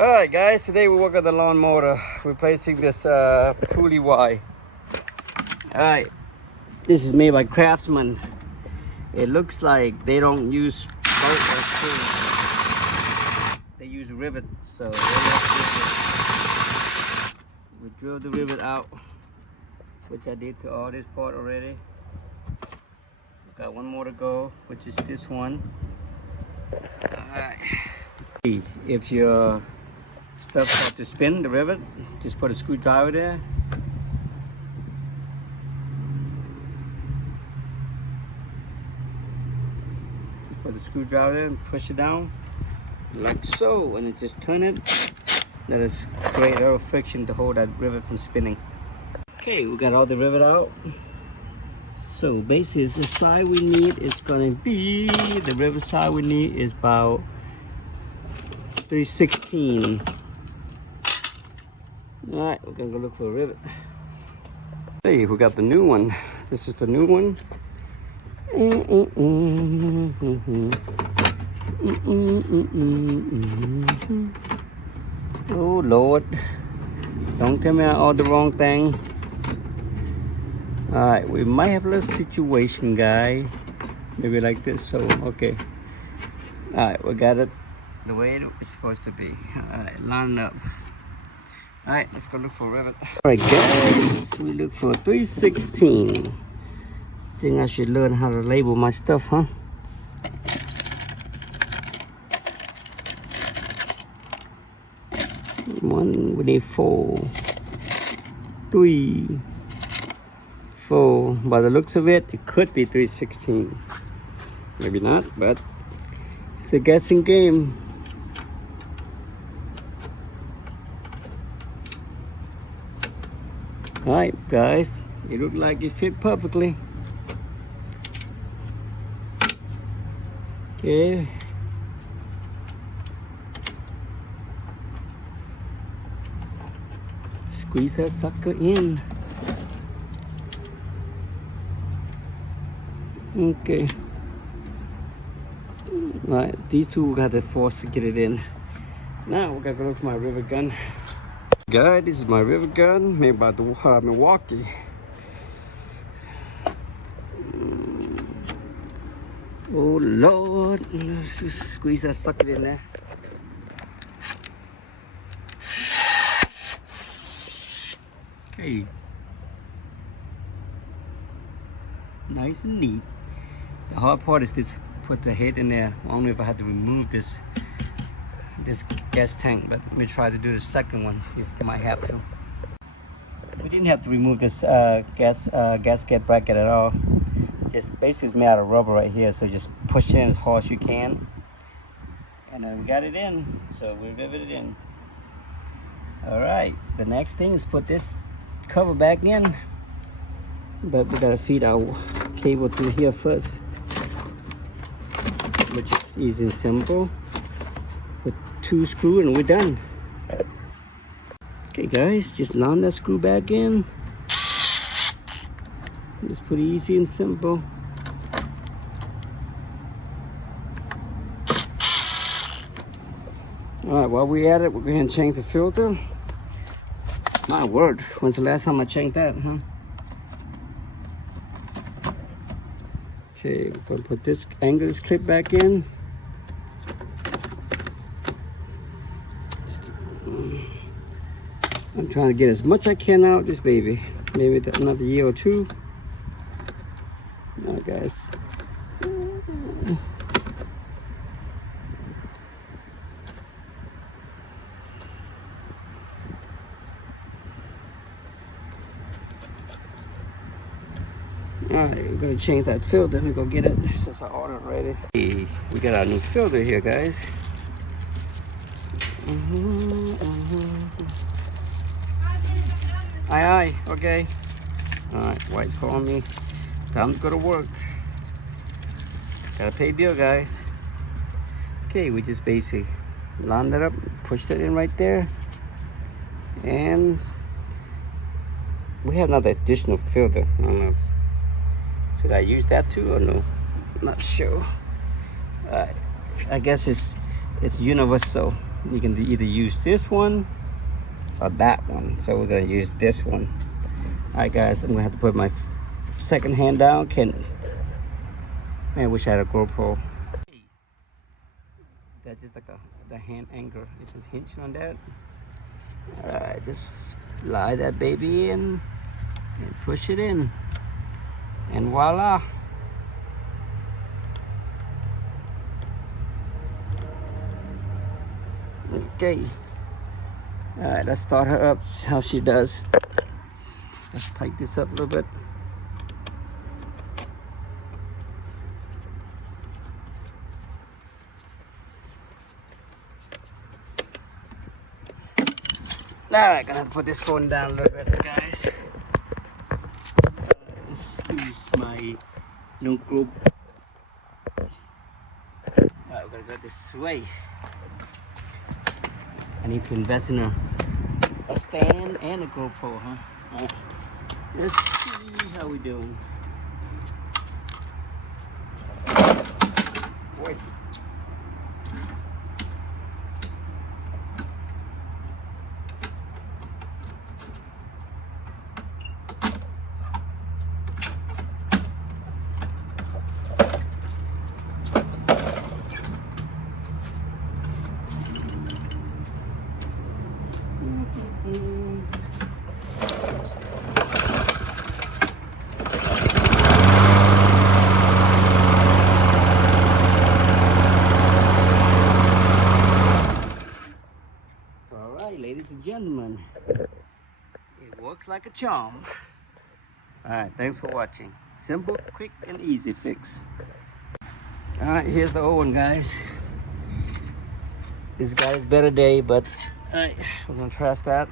Alright guys, today we work on the lawn motor, replacing this pulley Y. Alright, this is made by Craftsman. It looks like they don't use bolt or screw. They use rivet, so we drilled the rivet out, which I did to all this part already. Got one more to go, which is this one. Alright. If your stuff has to spin, the rivet, just put a screwdriver there. Just put the screwdriver there and push it down like so, and then just turn it. That is create a little friction to hold that rivet from spinning. Okay, we got all the rivet out. So basically the side we need is gonna be, the rivet side we need is about 3/16. Alright, we're gonna go look for a rivet. Hey, we got the new one. This is the new one. Oh Lord. Don't tell me I ordered the wrong thing. Alright, we might have a little situation, guy. Maybe like this, so okay. Alright, we got it the way it's supposed to be. Alright, line it up. Alright, let's go look for a rivet. Alright guys, we look for 3/16. Think I should learn how to label my stuff, huh? One, we need 4, 3, 4. By the looks of it, it could be 3/16. Maybe not, but it's a guessing game. Alright guys, it looked like it fit perfectly. Okay. Squeeze that sucker in. Okay. Alright, these two got the force to get it in. Now we gotta go look for my rivet gun. Guys, this is my rivet gun made by the Milwaukee. Oh Lord, let's just squeeze that sucker in there. Okay, nice and neat. The hard part is this, put the head in there. I don't know if I have to remove this gas tank, but let me try to do the second one, see if I might have to. We didn't have to remove this gasket bracket at all. Just basically it's made out of rubber right here, so just push it in as hard as you can. And then we got it in, so we riveted it in. Alright, the next thing is put this cover back in. But we gotta feed our cable through here first, which is easy and simple. Put 2 screws and we're done. Okay guys, just line that screw back in. It's pretty easy and simple. Alright, while we're at it, we'll go ahead and change the filter. My word, when's the last time I changed that, huh? Okay, we're gonna put this angle clip back in. I'm trying to get as much I can out of this baby. Maybe another year or 2. Alright guys. Alright, we're gonna change that filter. Let me go get it since I ordered it already. Hey, we got our new filter here, guys. Aye, okay. Alright, White's calling me. Time to go to work. Gotta pay bill, guys. Okay, we just basically lined it up, pushed it in right there. And we have another additional filter. I don't know. Should I use that too or no? Not sure. I guess it's universal. You can either use this one or that one. So we're gonna use this one. All right, guys, I'm gonna have to put my second hand down. Man, I wish I had a GoPro. That's just like the hand anchor. It's just hinging on that. All right, just slide that baby in and push it in, and voila. Okay. All right, let's start her up. See how she does. Let's tighten this up a little bit. All right, gonna have to put this phone down a little bit, guys. Excuse my no group. All right, we're gonna go this way. I need to invest in a stand and a GoPro, huh? Let's see how we doing. Boy. Ladies and gentlemen, it works like a charm. All right, thanks for watching. Simple, quick, and easy fix. All right, here's the old one, guys. This guy's better day, but all right, we're gonna trust that.